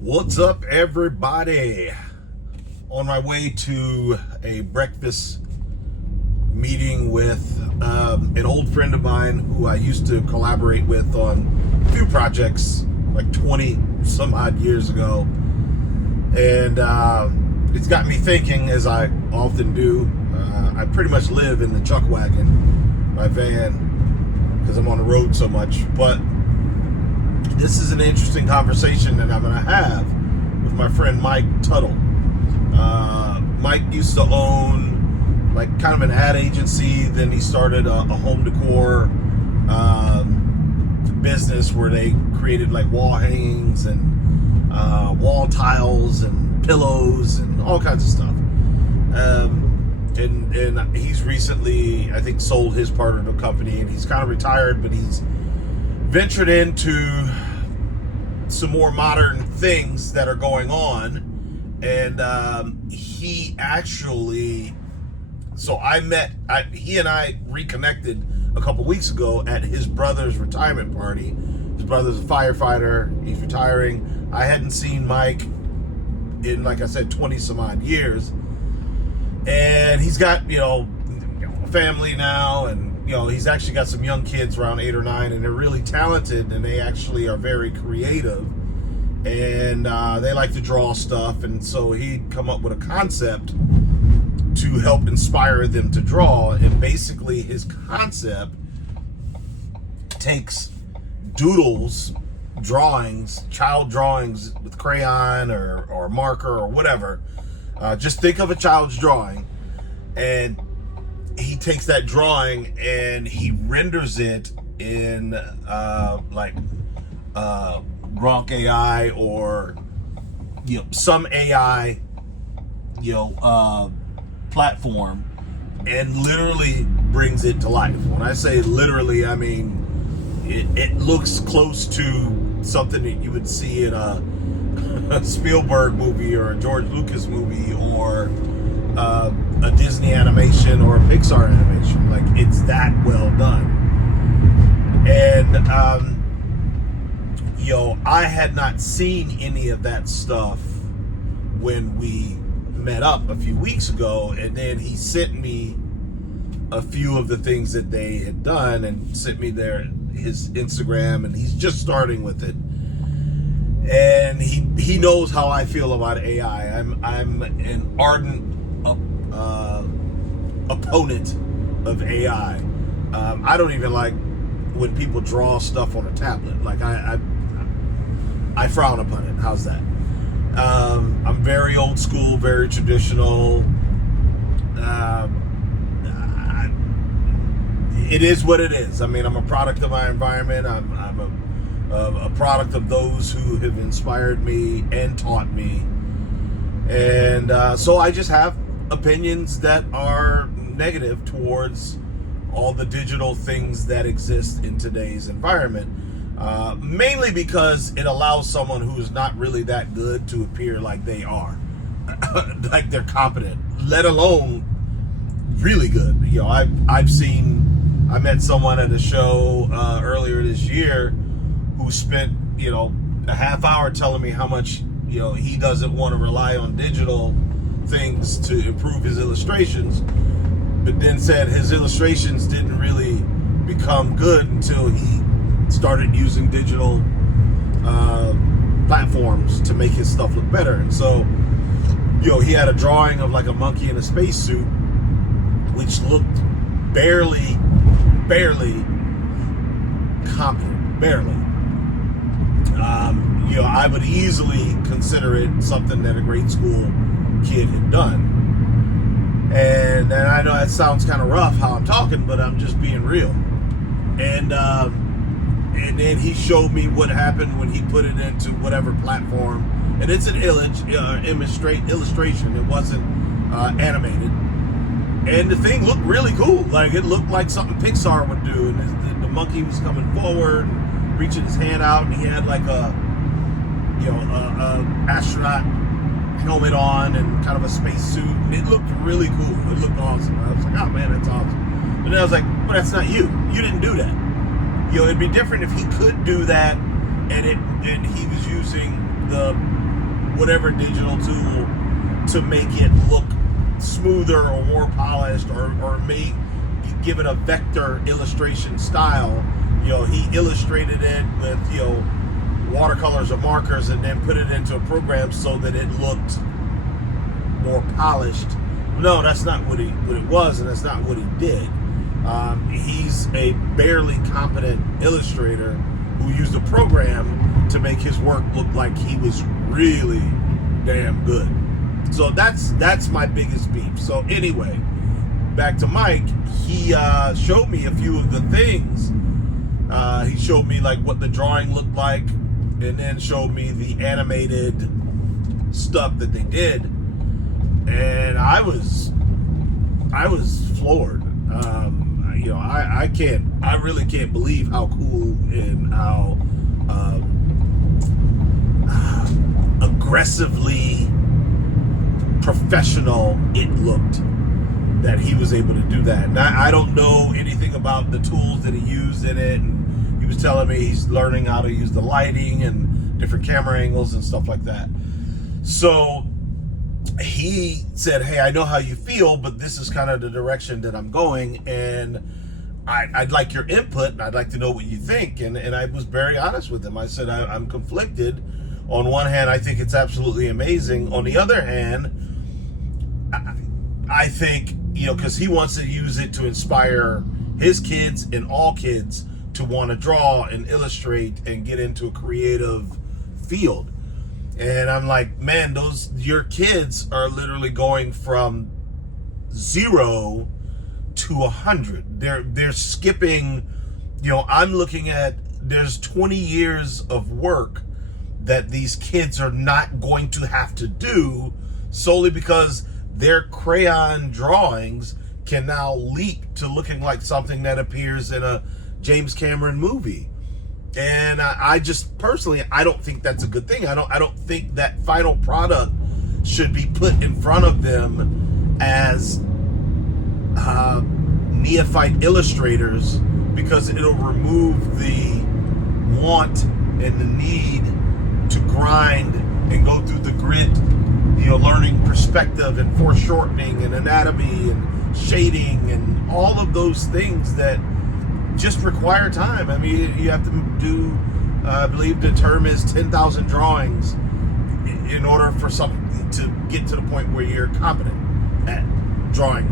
What's up, everybody? On my way to a breakfast meeting with an old friend of mine who I used to collaborate with on a few projects like 20 some odd years ago. And it's got me thinking, as I often do. I pretty much live in the chuck wagon, my van, because I'm on the road so much. But this is an interesting conversation that I'm going to have with my friend Mike Tuttle. Mike used to own like kind of an ad agency. Then he started a home decor business where they created like wall hangings and wall tiles and pillows and all kinds of stuff. And he's recently, I think, sold his part of the company, and he's kind of retired, but he's ventured into some more modern things that are going on. And he actually, he and I reconnected a couple weeks ago at his brother's retirement party. His brother's a firefighter. He's retiring. I hadn't seen Mike in, like I said, 20 some odd years. And he's got, a family now, and, he's actually got some young kids around 8 or 9, and they're really talented, and they actually are very creative, and they like to draw stuff. And so he'd come up with a concept to help inspire them to draw. And basically his concept takes doodles, drawings, child drawings with crayon or marker or whatever. Just think of a child's drawing, and he takes that drawing and he renders it in Gronk AI or some AI platform, and literally brings it to life. When I say literally, I mean it looks close to something that you would see in a Spielberg movie or a George Lucas movie or a Disney animation or a Pixar animation. Like, it's that well done. And I had not seen any of that stuff when we met up a few weeks ago, and then he sent me a few of the things that they had done and sent me his Instagram, and he's just starting with it. And he knows how I feel about AI. I'm an ardent opponent of AI. I don't even like when people draw stuff on a tablet. Like, I frown upon it. How's that? I'm very old school, very traditional. It is what it is. I mean, I'm a product of my environment. I'm a product of those who have inspired me and taught me. And so I just have opinions that are negative towards all the digital things that exist in today's environment. Mainly because it allows someone who's not really that good to appear like they are. Like they're competent, let alone really good. I met someone at a show earlier this year who spent, a half hour telling me how much, he doesn't want to rely on digital things to improve his illustrations, but then said his illustrations didn't really become good until he started using digital platforms to make his stuff look better. And so, he had a drawing of like a monkey in a spacesuit, which looked barely competent, barely. I would easily consider it something that a grade school kid had done. And I know that sounds kind of rough how I'm talking, but I'm just being real. And then he showed me what happened when he put it into whatever platform. And it's an illustration. It wasn't animated. And the thing looked really cool. Like, it looked like something Pixar would do. And the monkey was coming forward and reaching his hand out, and he had like a astronaut helmet on and kind of a space suit. And it looked really cool. It looked awesome. I was like, oh man, that's awesome. But then I was like, well, that's not you. You didn't do that. It'd be different if he could do that and he was using the whatever digital tool to make it look smoother or more polished, or make give it a vector illustration style. He illustrated it with watercolors or markers, and then put it into a program so that it looked more polished. No, that's not what it was, and that's not what he did. He's a barely competent illustrator who used a program to make his work look like he was really damn good. So that's my biggest beef. So anyway, back to Mike. He showed me a few of the things. He showed me like what the drawing looked like, and then showed me the animated stuff that they did, and I was floored. I really can't believe how cool and how aggressively professional it looked that he was able to do that. And I don't know anything about the tools that he used in it, and he was telling me he's learning how to use the lighting and different camera angles and stuff like that. So he said, hey, I know how you feel, but this is kind of the direction that I'm going, and I'd like your input, and I'd like to know what you think. And I was very honest with him. I said, I'm conflicted. On one hand, I think it's absolutely amazing. On the other hand, I think, because he wants to use it to inspire his kids and all kids to want to draw and illustrate and get into a creative field. And I'm like, man, your kids are literally going from 0 to 100. They're skipping, I'm looking at, there's 20 years of work that these kids are not going to have to do solely because their crayon drawings can now leap to looking like something that appears in a James Cameron movie. And I just personally, I don't think that's a good thing. I don't think that final product should be put in front of them as neophyte illustrators, because it'll remove the want and the need to grind and go through the grit, learning perspective and foreshortening and anatomy and shading and all of those things that just require time. I mean, you have to do, I believe the term is 10,000 drawings in order for something to get to the point where you're competent at drawing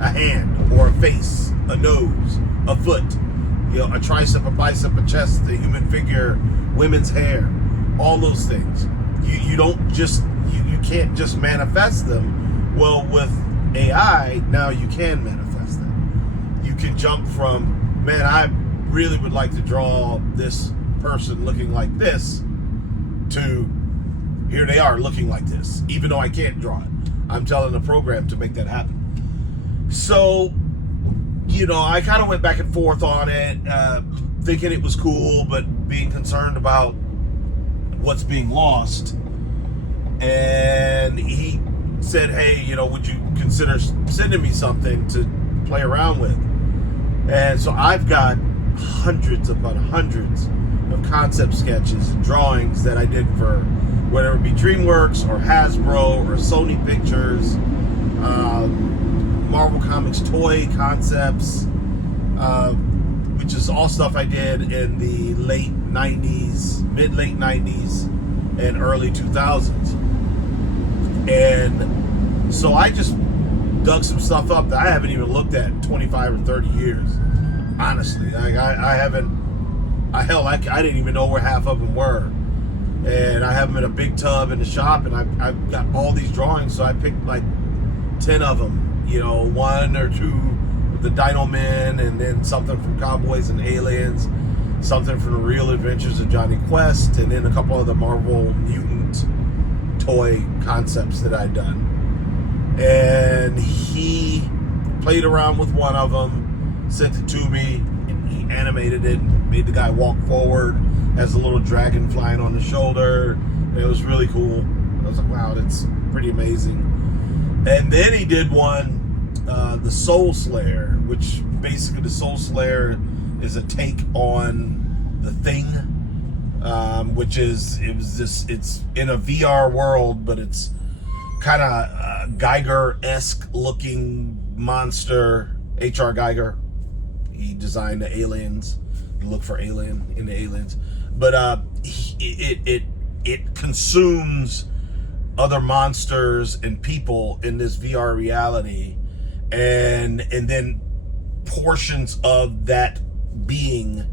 a hand or a face, a nose, a foot, a tricep, a bicep, a chest, a human figure, women's hair, all those things. You don't just, you can't just manifest them. Well, with AI, now you can manifest them. You can jump from, man, I really would like to draw this person looking like this, to here they are looking like this, even though I can't draw it. I'm telling the program to make that happen. So, I kind of went back and forth on it, thinking it was cool, but being concerned about what's being lost. And he said, hey, would you consider sending me something to play around with? And so I've got hundreds upon hundreds of concept sketches and drawings that I did for whether it be DreamWorks or Hasbro or Sony Pictures, Marvel Comics toy concepts, which is all stuff I did in the late 90s, mid-late 90s, and early 2000s. And so I just dug some stuff up that I haven't even looked at in 25 or 30 years. Honestly, I haven't. I didn't even know where half of them were. And I have them in a big tub in the shop, and I've got all these drawings. So I picked like 10 of them. 1 or 2 of the Dino Men, and then something from Cowboys and Aliens, something from the Real Adventures of Johnny Quest, and then a couple of the Marvel Mutant toy concepts that I'd done. And he played around with one of them, sent it to me, and he animated it, made the guy walk forward, has a little dragon flying on the shoulder. And it was really cool. I was like, wow, that's pretty amazing. And then he did one, the Soul Slayer, which basically the Soul Slayer is a take on The Thing, it's in a VR world, but it's kind of Geiger-esque looking monster. H.R. Geiger, he designed the aliens, look for alien in the aliens, but it consumes other monsters and people in this VR reality, and then portions of that being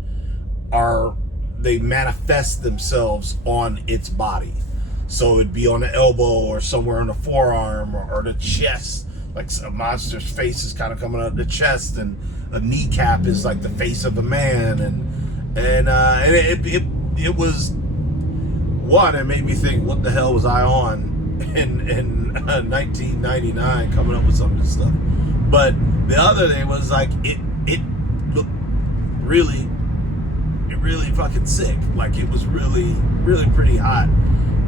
they manifest themselves on its body. So it'd be on the elbow or somewhere on the forearm or the chest, like a monster's face is kind of coming out of the chest, and a kneecap is like the face of a man, and it was one. It made me think, what the hell was I on in 1999, coming up with some of this stuff. But the other thing was like it looked really fucking sick. Like it was really pretty hot.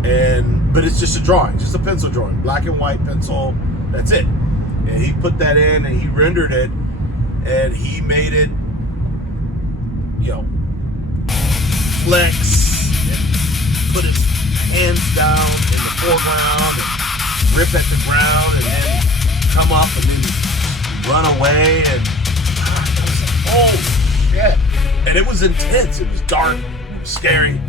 But it's just a drawing, just a pencil drawing, black and white pencil. That's it. And he put that in and he rendered it, and he made it, flex and put his hands down in the foreground and rip at the ground and then come up and then run away, and I was like, oh shit. And it was intense. It was dark. It was scary.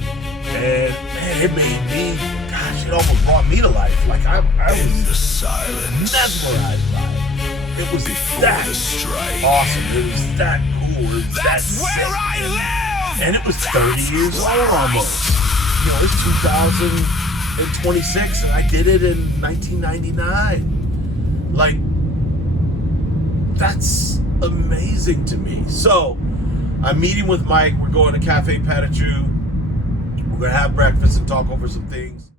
And man, it made me, gosh, it almost brought me to life. Like I was in the silence, mesmerized by it. It was that awesome. It was that cool. It was that's that where sick. I live. And it was 30 years later almost. It's 2026, and I did it in 1999. Like, that's amazing to me. So, I'm meeting with Mike. We're going to Cafe Patachou. We're going to have breakfast and talk over some things.